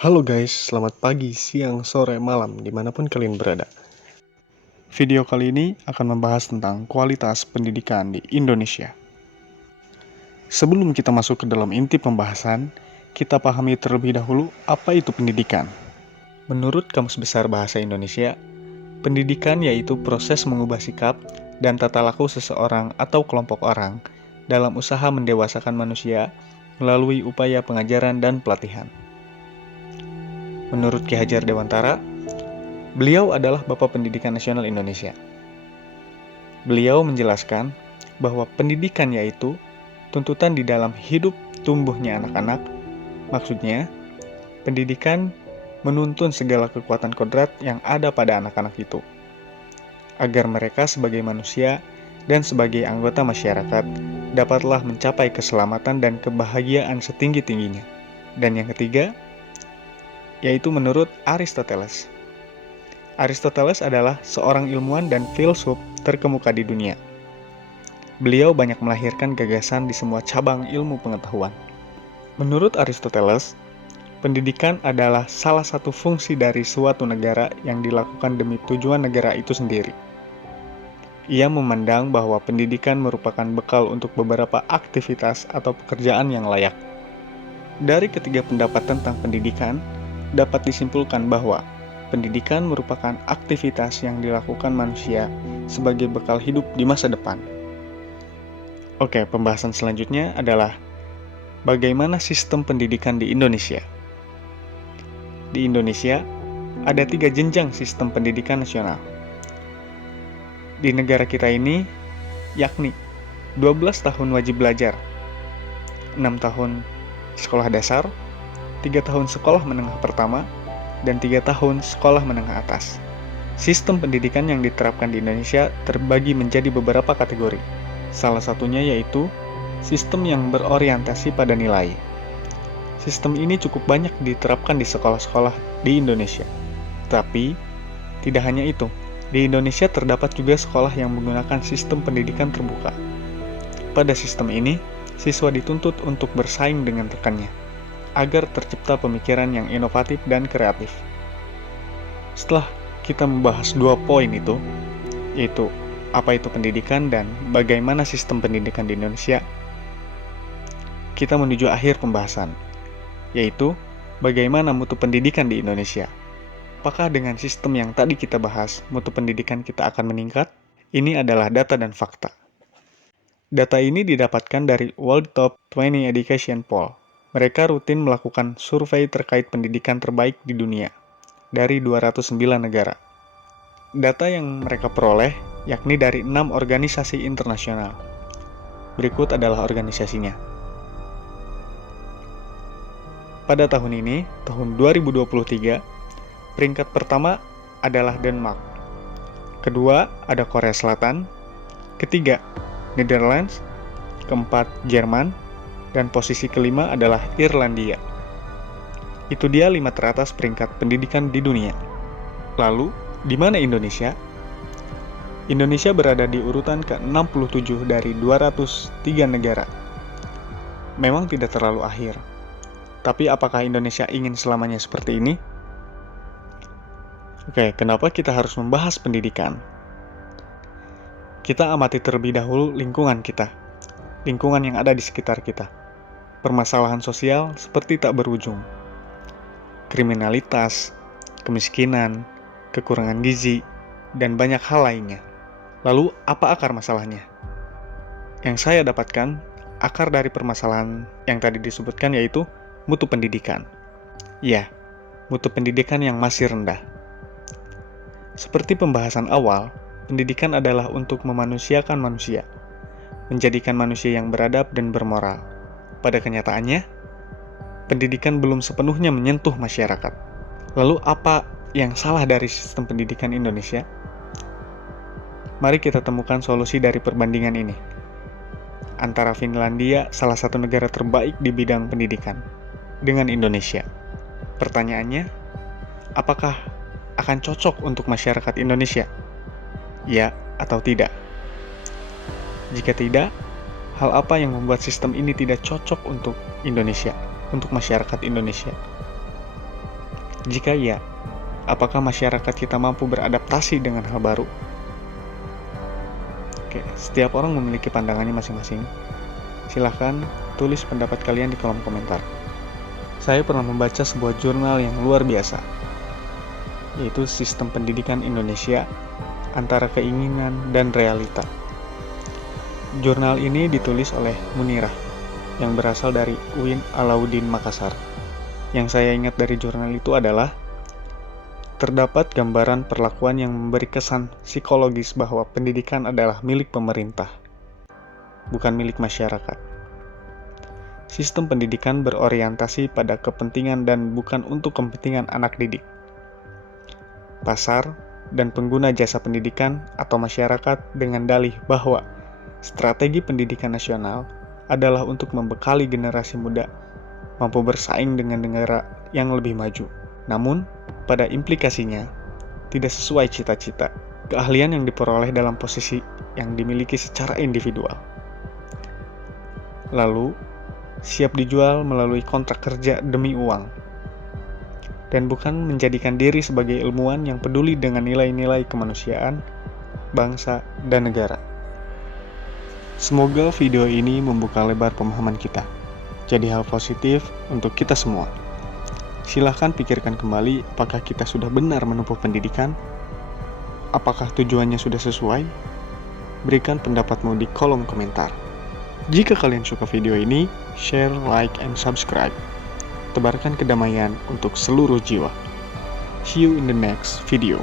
Halo guys, selamat pagi, siang, sore, malam, dimanapun kalian berada. Video kali ini akan membahas tentang kualitas pendidikan di Indonesia. Sebelum kita masuk ke dalam inti pembahasan, kita pahami terlebih dahulu apa itu pendidikan. Menurut Kamus Besar Bahasa Indonesia, pendidikan yaitu proses mengubah sikap dan tata laku seseorang atau kelompok orang dalam usaha mendewasakan manusia melalui upaya pengajaran dan pelatihan. Menurut Ki Hajar Dewantara, beliau adalah Bapak Pendidikan Nasional Indonesia. Beliau menjelaskan bahwa pendidikan yaitu tuntutan di dalam hidup tumbuhnya anak-anak. Maksudnya, pendidikan menuntun segala kekuatan kodrat yang ada pada anak-anak itu, agar mereka sebagai manusia dan sebagai anggota masyarakat dapatlah mencapai keselamatan dan kebahagiaan setinggi-tingginya. Dan yang ketiga, yaitu menurut Aristoteles. Aristoteles adalah seorang ilmuwan dan filsuf terkemuka di dunia. Beliau banyak melahirkan gagasan di semua cabang ilmu pengetahuan. Menurut Aristoteles, pendidikan adalah salah satu fungsi dari suatu negara yang dilakukan demi tujuan negara itu sendiri. Ia memandang bahwa pendidikan merupakan bekal untuk beberapa aktivitas atau pekerjaan yang layak. Dari ketiga pendapat tentang pendidikan, dapat disimpulkan bahwa pendidikan merupakan aktivitas yang dilakukan manusia sebagai bekal hidup di masa depan. Oke, pembahasan selanjutnya adalah bagaimana sistem pendidikan di Indonesia. Di Indonesia, ada 3 jenjang sistem pendidikan nasional. Di negara kita ini, yakni 12 tahun wajib belajar, 6 tahun sekolah dasar, 3 tahun sekolah menengah pertama, dan 3 tahun sekolah menengah atas. Sistem pendidikan yang diterapkan di Indonesia terbagi menjadi beberapa kategori. Salah satunya yaitu sistem yang berorientasi pada nilai. Sistem ini cukup banyak diterapkan di sekolah-sekolah di Indonesia. Tapi, tidak hanya itu. Di Indonesia terdapat juga sekolah yang menggunakan sistem pendidikan terbuka. Pada sistem ini, siswa dituntut untuk bersaing dengan rekannya, agar tercipta pemikiran yang inovatif dan kreatif. Setelah kita membahas 2 poin itu, yaitu apa itu pendidikan dan bagaimana sistem pendidikan di Indonesia, kita menuju akhir pembahasan, yaitu bagaimana mutu pendidikan di Indonesia. Apakah dengan sistem yang tadi kita bahas, mutu pendidikan kita akan meningkat? Ini adalah data dan fakta. Data ini didapatkan dari World Top 20 Education Poll. Mereka rutin melakukan survei terkait pendidikan terbaik di dunia dari 209 negara. Data yang mereka peroleh yakni dari 6 organisasi internasional. Berikut adalah organisasinya. Pada tahun ini, tahun 2023, peringkat pertama adalah Denmark. Kedua ada Korea Selatan. Ketiga, Netherlands. Keempat, Jerman. Dan posisi kelima adalah Irlandia. Itu dia 5 teratas peringkat pendidikan di dunia. Lalu, di mana Indonesia? Indonesia berada di urutan ke-67 dari 203 negara. Memang tidak terlalu akhir. Tapi apakah Indonesia ingin selamanya seperti ini? Oke, kenapa kita harus membahas pendidikan? Kita amati terlebih dahulu lingkungan kita. Lingkungan yang ada di sekitar kita. Permasalahan sosial seperti tak berujung. Kriminalitas, kemiskinan, kekurangan gizi, dan banyak hal lainnya. Lalu, apa akar masalahnya? Yang saya dapatkan, akar dari permasalahan yang tadi disebutkan yaitu mutu pendidikan. Ya, mutu pendidikan yang masih rendah. Seperti pembahasan awal, pendidikan adalah untuk memanusiakan manusia, menjadikan manusia yang beradab dan bermoral. Pada kenyataannya, pendidikan belum sepenuhnya menyentuh masyarakat. Lalu apa yang salah dari sistem pendidikan Indonesia? Mari kita temukan solusi dari perbandingan ini. Antara Finlandia, salah satu negara terbaik di bidang pendidikan, dengan Indonesia. Pertanyaannya, apakah akan cocok untuk masyarakat Indonesia? Ya atau tidak? Jika tidak, hal apa yang membuat sistem ini tidak cocok untuk Indonesia, untuk masyarakat Indonesia? Jika iya, apakah masyarakat kita mampu beradaptasi dengan hal baru? Oke, setiap orang memiliki pandangannya masing-masing. Silahkan tulis pendapat kalian di kolom komentar. Saya pernah membaca sebuah jurnal yang luar biasa, yaitu Sistem Pendidikan Indonesia Antara Keinginan dan Realita. Jurnal ini ditulis oleh Munirah, yang berasal dari UIN Alauddin Makassar. Yang saya ingat dari jurnal itu adalah terdapat gambaran perlakuan yang memberi kesan psikologis bahwa pendidikan adalah milik pemerintah, bukan milik masyarakat. Sistem pendidikan berorientasi pada kepentingan dan bukan untuk kepentingan anak didik. Pasar dan pengguna jasa pendidikan atau masyarakat dengan dalih bahwa strategi pendidikan nasional adalah untuk membekali generasi muda mampu bersaing dengan negara yang lebih maju. Namun, pada implikasinya, tidak sesuai cita-cita, keahlian yang diperoleh dalam posisi yang dimiliki secara individual. Lalu, siap dijual melalui kontrak kerja demi uang, dan bukan menjadikan diri sebagai ilmuwan yang peduli dengan nilai-nilai kemanusiaan, bangsa, dan negara. Semoga video ini membuka lebar pemahaman kita, jadi hal positif untuk kita semua. Silahkan pikirkan kembali apakah kita sudah benar menempuh pendidikan, apakah tujuannya sudah sesuai. Berikan pendapatmu di kolom komentar. Jika kalian suka video ini, share, like, and subscribe. Tebarkan kedamaian untuk seluruh jiwa. See you in the next video.